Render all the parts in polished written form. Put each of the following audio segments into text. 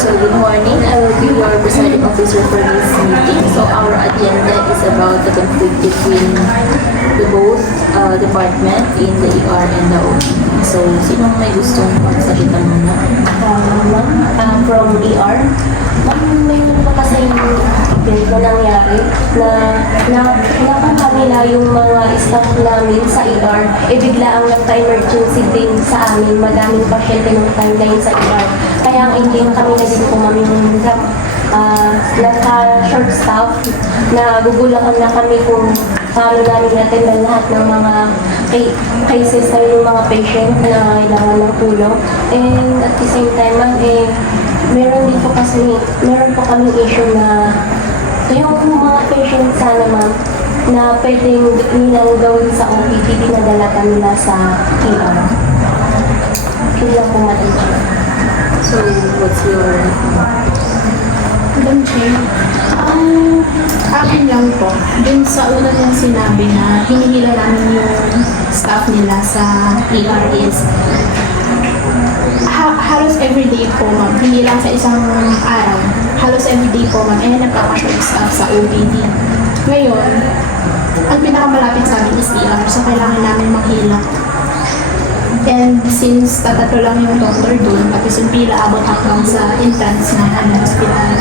So good morning. I will be your presiding officer for this meeting. So our agenda is about the conflict between the both department in the ER and the OT. So sinong may gustong magsalita muna? From ER. May ano pa kasi yung event na nangyari na kanila yung mga staff namin sa ER, bigla ang nagka-emergency din sa amin. Madaming pasyente ng timeline sa ER. Kaya ang ending kami na din po mami nagka-short staff na gugulakan na kami kung paano namin natin lahat ng mga cases na yung mga patient na kailangan ng tulong. And at the same time, meron po kaming issue na yung mga patient sana ma'am na pwedeng nilang gawin sa OPD, dinadala kanila sa ER. Yun lang po madam. So what's your... Madam Chair, ang akin lang po, dun sa una niyang sinabi na hinihila namin yung staff nila sa ER is halos everyday po ma'am, hindi lang sa isang araw, halos everyday po ma'am, nagkakashort staff sa OPD. Ngayon, ang pinakamalapit sa amin is ER, so kailangan namin maghila. And since tatatlo lang yung doctor doon, tapos yung pila abot hanggang sa entrance ng hospital,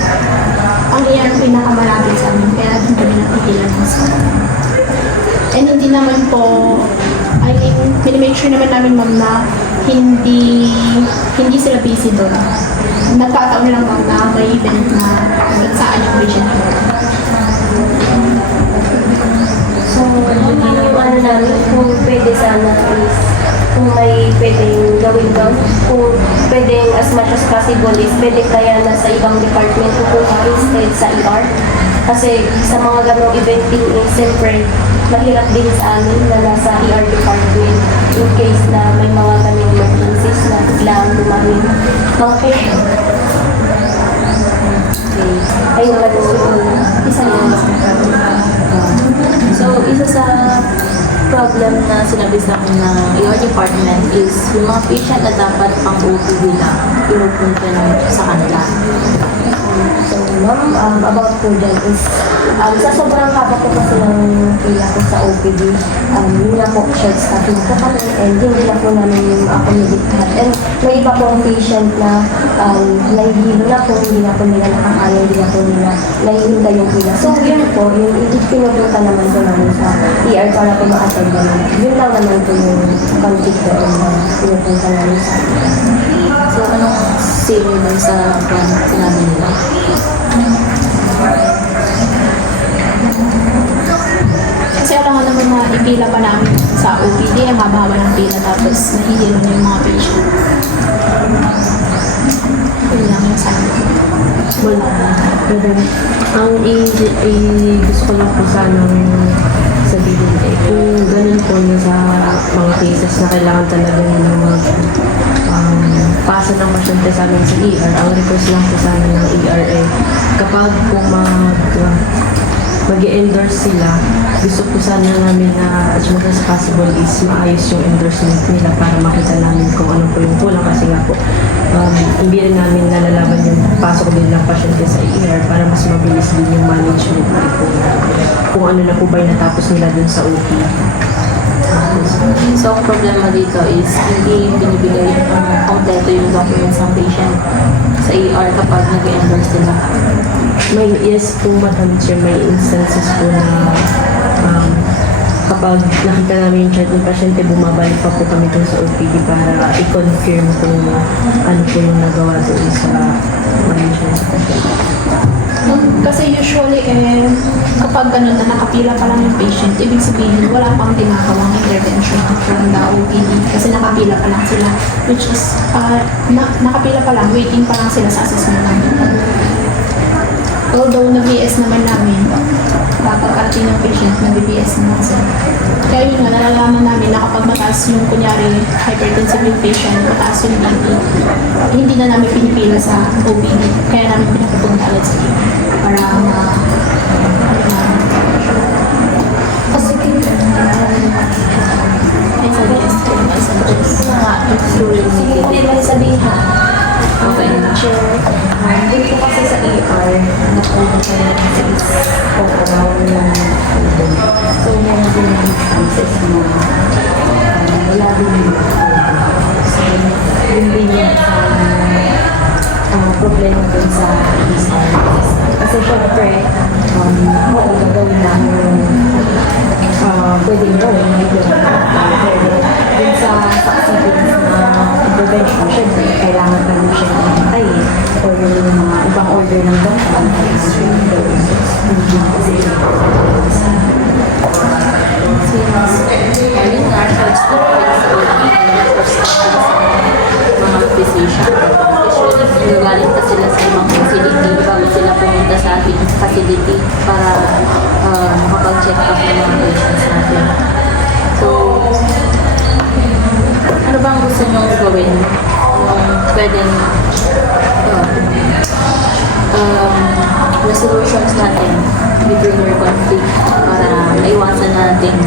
ang ER ang pinakamalapit sa amin, kaya doon kami nakikila ng staff. And hindi naman po, I mean, pinimake sure naman namin ma'am na hindi sila busy doon. Nagkataon lang ma'am na may event na saan yung patient mo. So, yung ano namin, kung pwede sana is, kung may pwedeng gawin doon, kung pwedeng as much as possible is pwede kaya na sa ibang department pupunta instead sa ER. Kasi sa mga ganong eventing is siyempre mahirap din sa amin na nasa ER department in case na may mga ganong emergencies na biglang dumaming mga patient. Okay. Ayun naman yung isa lang. So isa sa problem na sinabi sa akin ng ER department is yung mga patient na dapat pang OPD lang, pinupunta nyo sa kanila. So, ma'am, about po dyan is, sa sobrang haba po kasi ng pila ko sa OPD, yun na po, short staffing po kami, and hindi na po namin yung accommodate lahat. And may iba po ang patient na nahihilo na po, hindi na po nila nakakaya, hindi na po nila nahihinda yung pila. So, yun po, yung pinupunta naman po namin sa ER para po ma-attend namin. Yun lang naman po yung conflict po na pinupunta namin sa ER. So anong say mo dun sa sinabi nila? Kasi alam ko naman na ipila pa namin sa OPD, ang haba-haba ng pila tapos nahihilo na yung mga patient. Yun lang yung sabi ko. Wala. Ang gusto ko lang po sanang sabihin kung ganun po na sa mga cases na kailangan talaga ng pasa ng pasyente sa amin sa ER, ang request lang po sana ng ER kapag po mag-endorse sila, gusto po sana namin na as much as possible is maayos yung endorsement nila para makita namin kung ano po yung kulang kasi nga po hindi rin namin nalalaman yung pasok din ng pasyente sa ER para mas mabilis din yung management po kung ano na po ba yung natapos nila dun sa OP. So ang problema dito is hindi binibigay kompleto yung documents ng patient sa ER kapag nag-endorse sila. May yes po Madam Chair, may instances po na kapag nakita namin yung chart ng pasyente, bumabalik pa po kami dun sa OPD para i-confirm kung ano po yung nagawa doon sa management sa pasyente. Kasi usually, kapag ganun na nakapila pa lang yung patient, ibig sabihin wala pang ginagawang intervention from the OPD kasi nakapila pa lang sila, which is, nakapila pa lang, waiting pa lang sila sa assessment namin. Although na-BS naman namin, kapag ng patient, na-BS naman sila. Kaya yun nga, nalalaman namin na kapag mataas yung, kunyari, hypertensive yung patient, mataas yung BP, hindi na namin pinipila sa OPD. Kaya namin pinapupunta agad sa ER para Kasi Ay, suggest ko yung suggest nga through yung sige, meeting. hindi lang sabihin. Okay. Chair, dun po kasi sa ER, napunta ko na kasi is around ng COVID. So, meron din yung instances na wala din yung COVID. So, yun din yung problema dun sa ER. Kasi syempre, oo, gagawin namin yung pwedeng gawin yung pero dun sa accidents na intervention, syempre, kailangan pa rin siya hintayin or yung mga ibang order ng doktor, kailangan siya gawin. Hindi kasi Ayun nga, first step ko sa first step ko sa mga physician. Usually, nagaling pa sila sa ibang facility bago sila pumunta sa ating facility para makapag-check up ng mga patients natin. So, ano bang gusto nyong gawin? Pwedeng resolutions natin between your conflict para maiwasan natin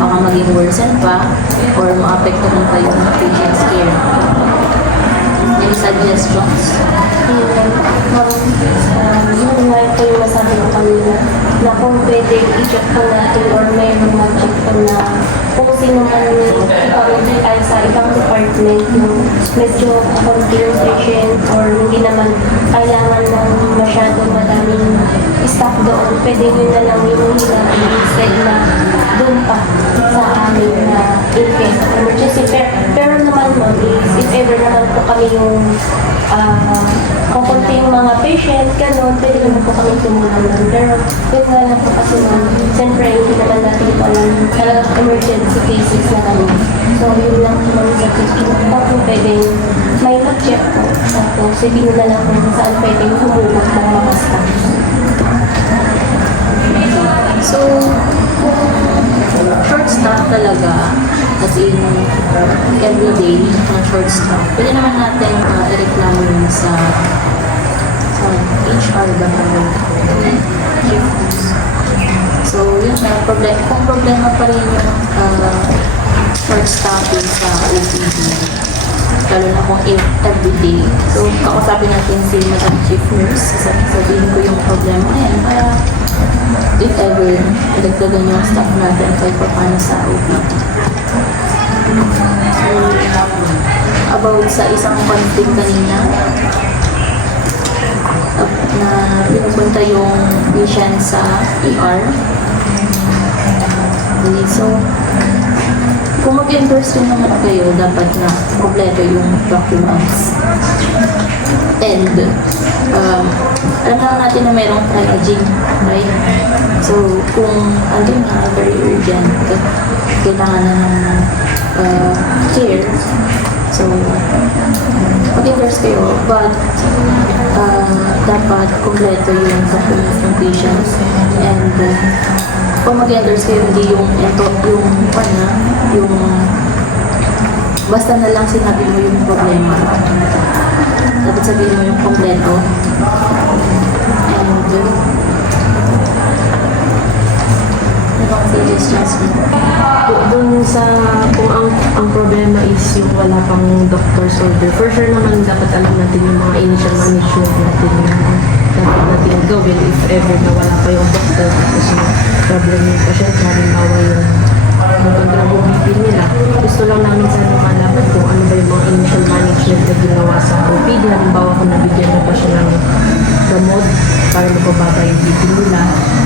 baka maging worsen pa or maapektuhan pa yung patient's care. Any suggestions? yun nga ito yung nasabi ko kanina na kung pwede i-check po natin or mayroong mag-check po na kung sino man ipamili ay sa ibang department yung medyo continuous patient or hindi naman kailangan ng masyadong madaming staff doon. Pwede nyo na lang yung hilahin instead na doon pa sa amin na in case of emergency. Pero naman ma'am is if ever naman po kami yung kukunti yung mga patient, gano'n, pwede naman po kami tumulong lang. Pero yun nga lang po kasi ma'am, siyempre hindi naman natin po alam talagang emergency cases na kami. So yun lang po ma'am sa ticket. Kung pwedeng may mag-check po. Tapos sabihin na lang po kung saan pwedeng humulog ng mga staff. So, short staff talaga, as in everyday na short staff, pwede naman natin i-reklamo yun sa HR ba naman? So, yun na, kung problema pa rin yung short staffing sa OPD, lalo na kung everyday. So, kausapin natin si Madam Chief Nurse, sabihin ko yung problema na yan para if ever, dagdagan yung staff natin kahit pa paano sa OPD. So, about sa isang conflict kanina, na pinupunta yung patient sa ER. Okay, so, kung mag-endorse rin naman kayo, dapat na kompleto yung documents. And, alam naman natin na mayroong triaging, right? So, kung andun na, very urgent, kailangan na ng care. So, mag-endorse kayo, but dapat kompleto yung documents ng patients. And, kung mag-endorse kayo, hindi yung basta na lang sinabi mo yung problema. Dapat sabihin mo yung kompleto. And, ibang suggestions mo? Doon sa, kung ang problema is yung wala pang doctor's order, for sure naman dapat alam natin yung mga initial management natin yung dapat natin gawin if ever na wala pa yung doctor tapos yung problem yung patient, halimbawa yung magkontrol BP nila. Gusto lang namin sana malaman kung ano ba yung mga initial management na ginawa sa OPD. Halimbawa kung nabigyan na pa siya ng gamot para mapababa yung BP nila.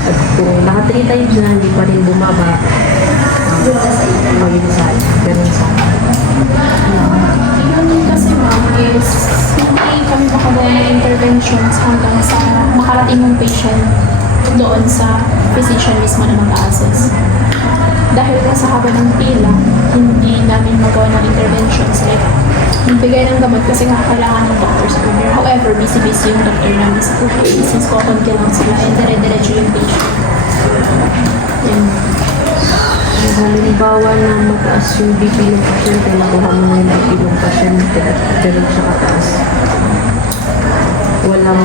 At kung naka 3 times na hindi pa rin bumaba, maging sa ganun sa Yun kasi ma'am is hindi kami makagawa ng interventions hanggang sa makarating yung patient doon sa physician mismo na mag-assess. Dahil sa haba ng pila, hindi namin magawa ng interventions like magbigay ng gamot kasi kailangan ng doctor's order. However, busy-busy yung doctor namin sa OPD since kukunti lang sila and dire-diretso yung patient. Yun. halimbawa na mataas yung BP ng pasyente, nakuha mo yung BP ng pasyente at ganun siya kataas. Walang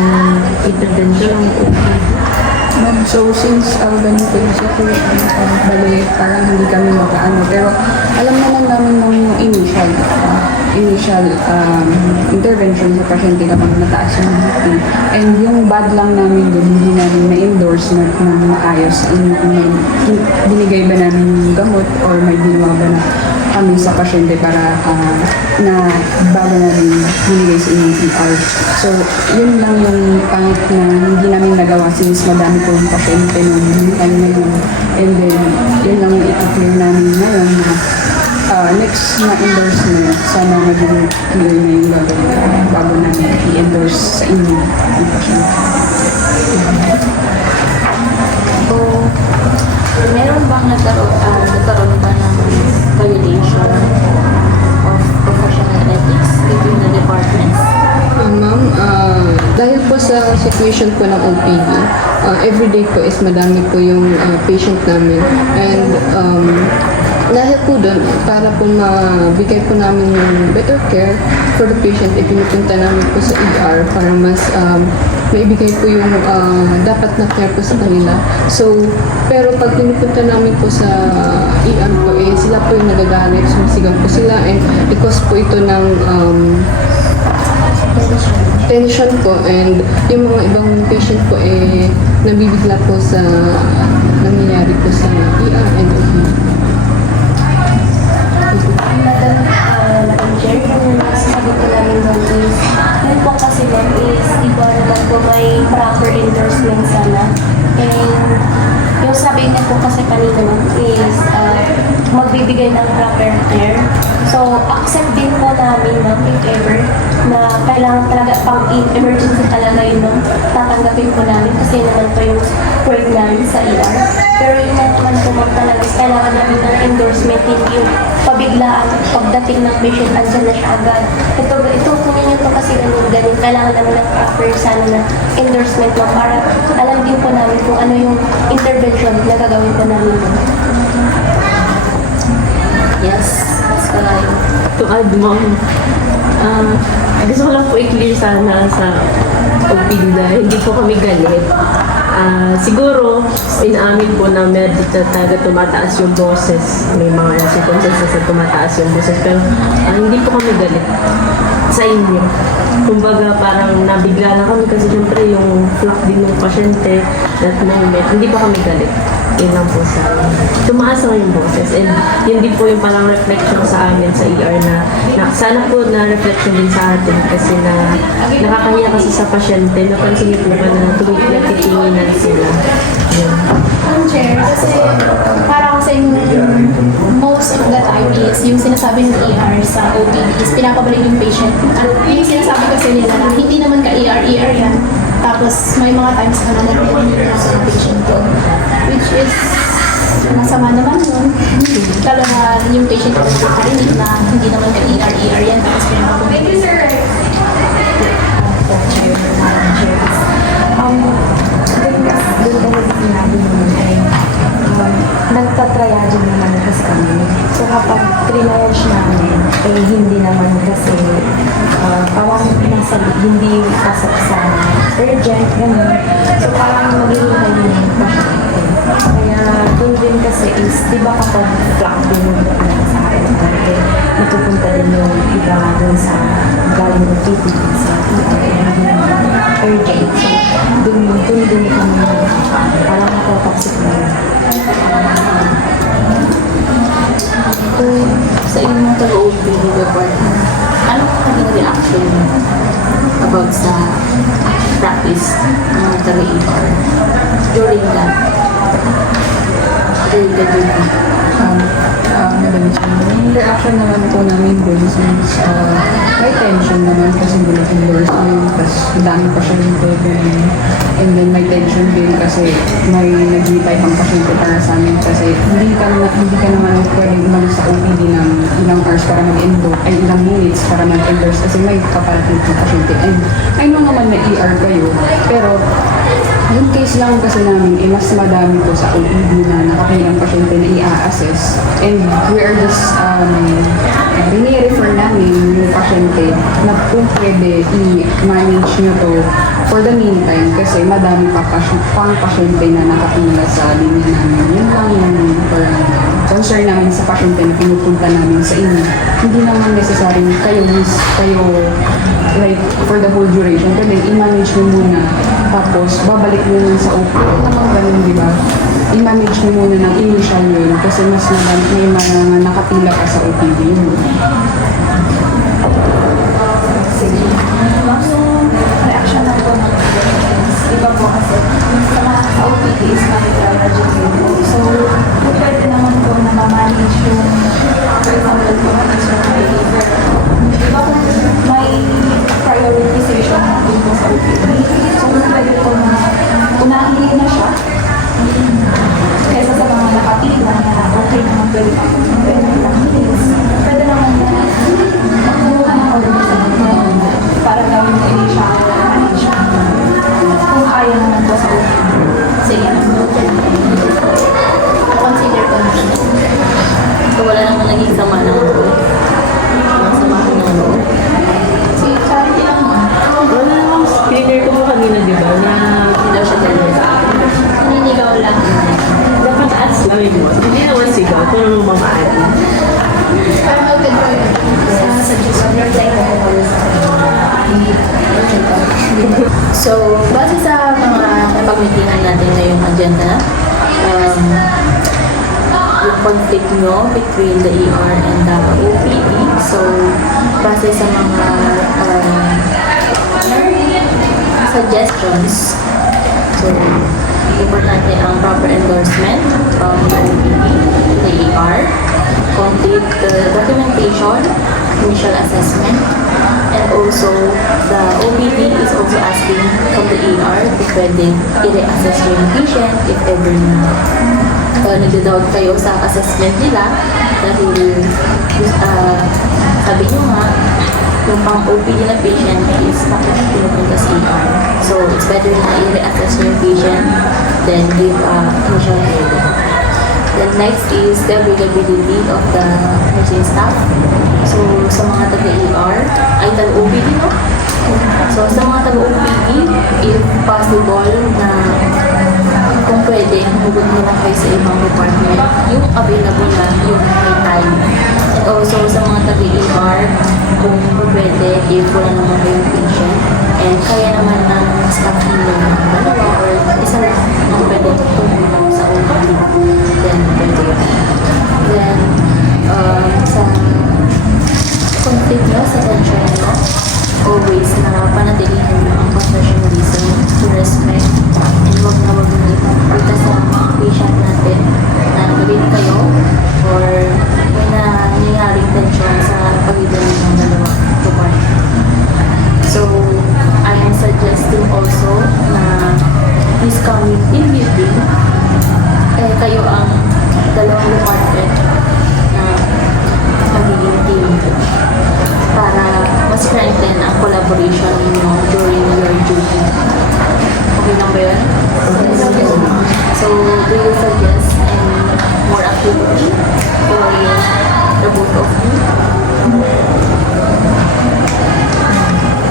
intervention ng OPD. So since ganito yung situation, bali parang hindi kami magkaano. Pero alam naman namin ng initial intervention sa pasyente kapag nataas yung BP. And yung bad lang namin dun, hindi namin na-endorse na maayos. Binigay ba namin yung gamot or may ginawa ba na kami sa pasyente para na bago namin binigay sa ER. So, yun lang yung pangit na hindi namin nagawa since madami po yung pasyente nung time na yun. And then, yun lang yung i-clear namin ngayon na next na endorsement, sana maging clear na yung gagawin bago namin i-endorse sa inyo ang pasyente. So, meron bang nagkaroon ba ng violation of professional ethics between the departments? Ma'am, dahil po sa situation po ng OPD, everyday po is madami po yung patient namin. And dahil po doon, para po mabigay po namin yung better care for the patient, ipinupunta namin po sa ER para mas maibigay po yung dapat na care po sa kanila. So, pero pag pinupunta namin po sa ER po, sila po yung nagagalit, sumisigaw po sila, and because po ito ng tension po, and yung mga ibang patient po nabibigla po sa nangyayari po sa ER and OPD. Madam Chair, yung sasagot ko namin doon is, yun po kasi ma'am is, di ba naman po may proper endorsement sana. And yung sabi niya po kasi kanina ma'am is, magbibigay ng proper care. So, accept din po namin ma'am, if ever, na kailangan talaga pang emergency talaga yun ma'am, tatanggapin po namin kasi yun naman po yung work namin sa ER. Pero yun naman po ma'am talaga, kailangan namin ng endorsement, hindi yung pabiglaan pagdating ng patient, andyan na siya agad. Ito po ninyo po kasi ganun, kailangan namin ng proper sana na endorsement ma'am para alam din po namin kung ano yung intervention na gagawin po namin ma'am. Yes, mas kalayo. To add, ma'am, gusto ko lang po i-clear sana sa OPD na hindi po kami galit. Siguro, inaamin po na meron talaga tumataas yung boses. May mga circumstances na tumataas yung boses. Pero hindi po kami galit sa inyo. Kumbaga, parang nabigla lang kami kasi syempre yung flock din ng pasyente that moment. Hindi po kami galit. Yun lang po sa amin. Tumaas lang yung boses. And yun din po yung parang reflection sa amin sa ER na sana po na reflection din sa atin kasi nakakahiya kasi sa pasyente. Napansin niyo po ba na nagtitinginan sila. Yun. Ang chair, kasi parang kasi most of the time is yung sinasabi ng ER sa OPD is pinapabalik yung patient. At yung sinasabi kasi nila na hindi naman ka-ER yan. Tapos may mga times na nag-admit na sa patient ko. Which is masama naman nun. Lalo na yung patient ko nakakarinig na hindi naman ka-ER yan. Tapos pinapabalik. Thank you, sir. Doon talaga sinabi naman ay nagtatriage naman kasi kami. So kapag triage namin, hindi naman kasi parang hindi pasok sa urgent, gano'n. So parang maghihintay yung pasyente. Kaya doon din kasi is, di ba kapag flat din yung sa akin, natupunta din yung iba doon sa galing ng treatment sa urgent. So doon din kami parang nakatoxic na yun. Sa inyong taga-OPD department, ano ang naging reaction about sa practice ng taga-ER during the duty? Yung reaction naman po namin dun since may tension naman kasi endorsement, tapos dami pasyente din. And then may tension din kasi may naghihintay pang pasyente para sa amin kasi hindi ka naman pwede umalis sa OPD ng ilang hours para mag-endorse, ay ilang minutes para mag-endorse kasi may kaparating ng pasyente. And I know naman na ER kayo, pero Yung case lang kasi namin, mas madami po sa OPD na nakapilang pasyente na i-assess. And we are just, refer namin yung pasyente na kung pwede i-manage nyo to for the meantime kasi madami pang pasyente na nakapila sa linya namin. Yun lang yung parang concern namin sa pasyente na pinupunta namin sa inyo. Hindi naman necessary kayo like for the whole duration. Pwede i-manage nyo muna tapos babalik nyo lang sa OP. Ano naman ganun, di ba? I-manage nyo muna ng initial yun kasi mas madami may mga nakapila ka sa OPD yun. Sige. Yung reaction na po ng patients, iba po kasi sa mga sa OPD is microbiology po. So, pwede naman po na ma-manage yung, for example, po ng external behavior. Iba po may prioritization din po sa OPD. So, pwede po na unahin na siya kaysa sa mga nakapila na okay naman pwede pa po ng pwede naman na magbuha ng organization para gawin mo initial management. Kung kaya naman po sa OPD. Sige. Consider ko na siya. So, wala naman naging sama ng loob. Masama ng loob. Si Charity lang mo. Wala namang cleaner ko po kanina, di ba, na Hindi daw siya talaga. Naninigaw lang. dapat ads lang yung boss. Hindi naman sigaw, kung ano mamaali. Parang open ko yun. Sa suggestion. So, base sa mga napag-meetingan natin ngayong agenda, yung conflict nyo between the ER and the OPD. So, base sa mga suggestions, so, importante ang proper endorsement from the OPD to the ER, complete the documentation, initial assessment, and also the OPD is also asking from the ER kung pwede i-reassess yung patient if ever na nag-doubt kayo sa assessment nila dahil sabi nyo nga yung pang-OPD na patient is bakit pinupunta sa ER. So, it's better na i-reassess yung patient than give initial hearing. Then next is the availability of the nursing staff. So, sa mga taga-ER, ay taga-OPD, no? So, sa mga taga-OPD, if possible na kung pwede, humugot mo lang kayo sa ibang department, yung available na, yung may time. And also, sa mga taga-ER, kung pwede, if wala naman kayong patient, and kaya naman ng staff nyo ng dalawa or isa lang ang pwede tumulong sa OPD, then pwede yun. Then, sa conflict nyo, sa tension nyo, always na panatilihan nyo ang professionalism, to respect, and wag na ipagpunta sa mga patient natin na nagabit kayo or may nangyayaring tension sa pagitan ng dalawang department. So, I am suggesting also na this coming team building, kayo ang dalawang department na magiging team para mas-strengthen ang collaboration ninyo during your duty. Okay lang ba yun? So, do you suggest any more activity for the both of you?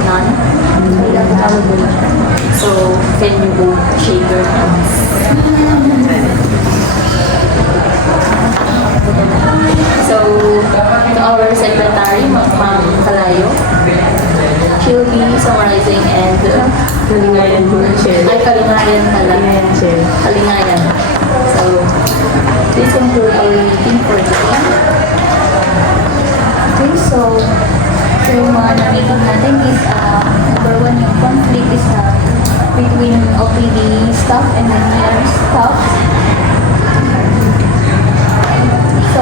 None? So, can you both shake your hands? So, to our secretary, Ma'am Kalayo, she'll be summarizing and Kalingayan po, Chair. ay kalingayan pala. Kalingayan, Chair. Kalingayan. So, this conclude our meeting for today. Okay, so yung mga na-meeting natin is number one, yung conflict is between OPD staff and the ER staff. So,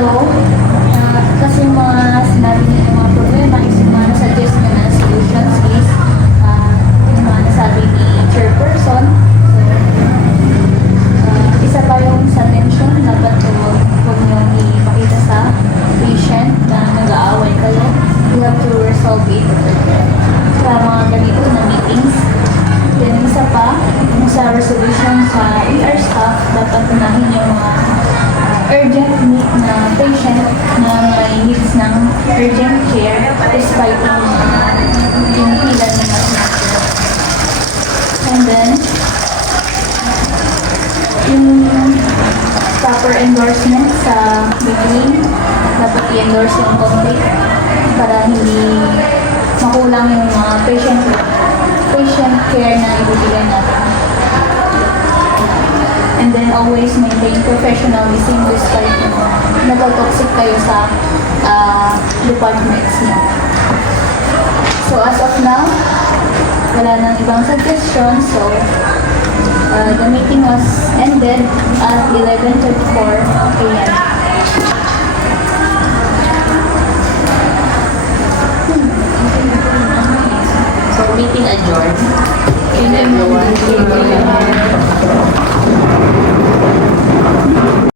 kasi mga sinabi niyo yung mga problema is yung mga suggest nyo na solutions is yung mga nasabi ni chairperson. So, isa pa yung sa tension, dapat huwag nyo ipakita sa patient na nag-aaway kayo. You have to resolve it sa mga ganito na meetings. Then isa pa, yung sa sa resolution sa ER staff, dapat unahin yung mga urgent need na patient na may needs ng urgent care despite yung pila na natin. And then, yung proper endorsement sa beginning, dapat i-endorse yung konti para hindi makulang yung mga patient care na ibibigay natin. And then always maintain professionalism despite natotoxic kayo sa departments niyo. So as of now, wala nang ibang suggestions. So the meeting was ended at 11:34 p.m. So meeting adjourned. Thank you everyone.